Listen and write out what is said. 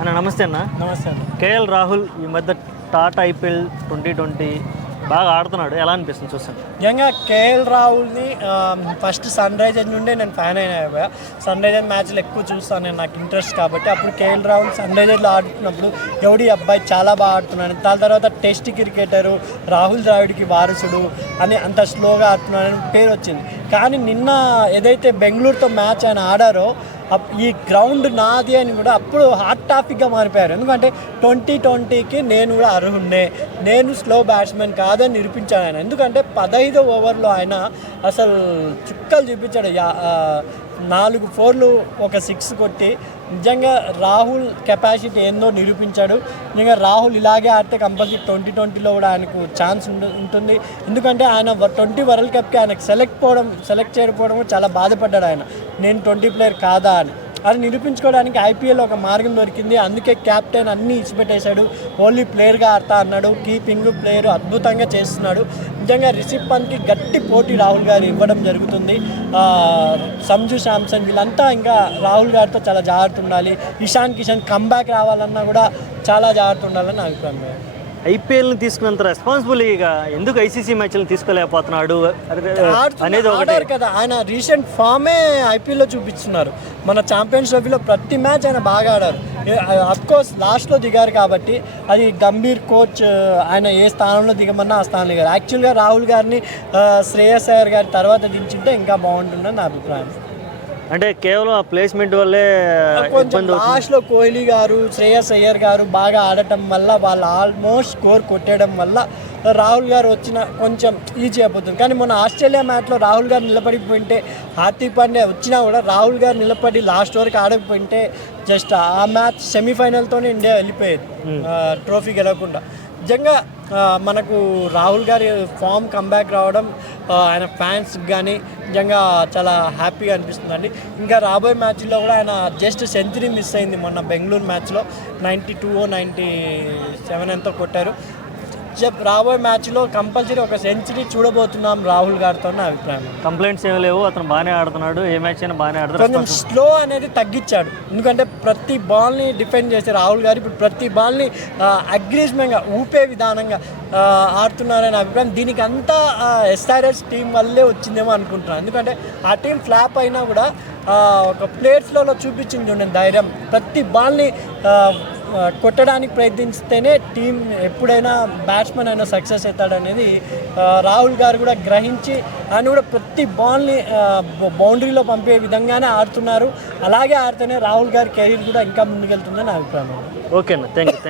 అన్న నమస్తే అన్న. నమస్తే అన్న. కేఎల్ రాహుల్ ఈ మధ్య టాటా ఐపీఎల్ 2020 బాగా ఆడుతున్నాడు, ఎలా అనిపిస్తుంది చూస్తాను? నిజంగా కేఎల్ రాహుల్ని ఫస్ట్ సన్ రైజర్స్ నుండే నేను ఫ్యాన్ అయినా. సన్ రైజర్స్ మ్యాచ్లు ఎక్కువ చూస్తాను నేను, నాకు ఇంట్రెస్ట్ కాబట్టి. అప్పుడు కేఎల్ రాహుల్ సన్ రైజర్స్లో ఆడుతున్నప్పుడు ఎవడి అబ్బాయి చాలా బాగా ఆడుతున్నాడు, దాని తర్వాత టెస్ట్ క్రికెటరు రాహుల్ ద్రావిడ్కి వారసుడు అని అంత స్లోగా ఆడుతున్నాడని పేరు వచ్చింది. కానీ నిన్న ఏదైతే బెంగళూరుతో మ్యాచ్ ఆయన ఆడారో ఈ గ్రౌండ్ నాది అని కూడా అప్పుడు హాట్ టాపిక్గా మారిపోయారు. ఎందుకంటే 2020కి నేను కూడా అర్హున్నే, నేను స్లో బ్యాట్స్మెన్ కాదని నిరూపించాడు ఆయన. ఎందుకంటే 15వ ఓవర్లో ఆయన అసలు చుక్కలు చూపించాడు. 4 4లు ఒక 6 కొట్టి నిజంగా రాహుల్ కెపాసిటీ ఏందో నిరూపించాడు. నిజంగా రాహుల్ ఇలాగే ఆడితే కంపల్సరీ 2020లో కూడా ఆయనకు ఛాన్స్ ఉంటుంది. ఎందుకంటే ఆయన 20 వరల్డ్ కప్కి ఆయనకు సెలెక్ట్ చేయకపోవడం చాలా బాధపడ్డాడు ఆయన, నేను 20 ప్లేయర్ కాదా అని. అది నిరూపించుకోవడానికి ఐపీఎల్ ఒక మార్గం దొరికింది. అందుకే క్యాప్టెన్ అన్నీ ఇచ్చిపెట్టేశాడు, ఓన్లీ ప్లేయర్గా ఆడతా అన్నాడు. కీపింగ్ ప్లేయర్ అద్భుతంగా చేస్తున్నాడు. నిజంగా రిషబ్ పంత్కి గట్టి పోటీ రాహుల్ గారు ఇవ్వడం జరుగుతుంది. సంజు శాంసన్ వీళ్ళంతా ఇంకా రాహుల్ గారితో చాలా జాగ్రత్త ఉండాలి. ఇషాన్ కిషన్ కంబ్యాక్ రావాలన్నా కూడా చాలా జాగ్రత్త ఉండాలని నా అభిప్రాయం. ఐపీఎల్ని తీసుకున్నంత రెస్పాన్సిబుల్గా ఎందుకు ఐసీసీ మ్యాచ్లు తీసుకోలేకపోతున్నాడు అనేది ఒకటే కదా. ఆయన రీసెంట్ ఫామే ఐపీఎల్లో చూపిస్తున్నారు. మన ఛాంపియన్స్ ట్రోఫీలో ప్రతి మ్యాచ్ ఆయన బాగా ఆడారు. అఫ్కోర్స్ లాస్ట్లో దిగారు కాబట్టి అది గంభీర్ కోచ్ ఆయన ఏ స్థానంలో దిగమన్నా ఆ స్థానంలో దిగారు. యాక్చువల్గా రాహుల్ గారిని శ్రేయస్ అయ్యర్ గారి తర్వాత దించుంటే ఇంకా బాగుంటుందని నా అభిప్రాయం. అంటే కేవలం ఆ ప్లేస్మెంట్ వల్లే కొంచెం లాస్ట్లో కోహ్లీ గారు శ్రేయస్ అయ్యర్ గారు బాగా ఆడటం వల్ల వాళ్ళు ఆల్మోస్ట్ స్కోర్ కొట్టేయడం వల్ల రాహుల్ గారు వచ్చిన కొంచెం ఈజీ అయిపోతుంది. కానీ మొన్న ఆస్ట్రేలియా మ్యాచ్లో రాహుల్ గారు నిలబడిపోయింటే, హార్దిక్ పాండ్యా వచ్చినా కూడా రాహుల్ గారు నిలబడి లాస్ట్ వరకు ఆడకపోయింటే జస్ట్ ఆ మ్యాచ్ సెమీఫైనల్తోనే ఇండియా వెళ్ళిపోయేది ట్రోఫీ గెలవకుండా. నిజంగా మనకు రాహుల్ గారి ఫామ్ కంబ్యాక్ రావడం ఆయన ఫ్యాన్స్కి కానీ నిజంగా చాలా హ్యాపీగా అనిపిస్తుందండి. ఇంకా రాబోయే మ్యాచ్లో కూడా ఆయన జస్ట్ సెంచరీ మిస్ అయింది. మొన్న బెంగళూరు మ్యాచ్లో 92 97 ఎంతో కొట్టారు. రాబోయే మ్యాచ్లో కంపల్సరీ ఒక సెంచరీ చూడబోతున్నాం రాహుల్ గారితో నా అభిప్రాయం. కంప్లైంట్స్ ఏమి లేవు, అతను బాగానే ఆడుతున్నాడు, ఏ మ్యాచ్ అయినా బాగానే ఆడుతున్నాడు. కొంచెం స్లో అనేది తగ్గించాడు. ఎందుకంటే ప్రతి బాల్ని డిఫెండ్ చేసే రాహుల్ గారు ఇప్పుడు ప్రతి బాల్ని అగ్రెసివ్గా ఊపే విధానంగా ఆడుతున్నారనే అభిప్రాయం. దీనికి అంతా ఎస్ఆర్ఎస్ టీం వల్లే వచ్చిందేమో అనుకుంటున్నాను. ఎందుకంటే ఆ టీం ఫ్లాప్ అయినా కూడా ఒక ప్లేయర్స్లో చూపించింది చూడండి ధైర్యం. ప్రతి బాల్ని కొట్టడానికి ప్రయత్నిస్తేనే టీం ఎప్పుడైనా బ్యాట్స్మెన్ అయినా సక్సెస్ అవుతాడనేది రాహుల్ గారు కూడా గ్రహించి ఆయన కూడా ప్రతి బాల్ని బౌండరీలో పంపే విధంగానే ఆడుతున్నారు. అలాగే ఆడితేనే రాహుల్ గారి కెరీర్ కూడా ఇంకా ముందుకెళ్తుందని నా అభిప్రాయం. ఓకే అన్న, థ్యాంక్ యూ.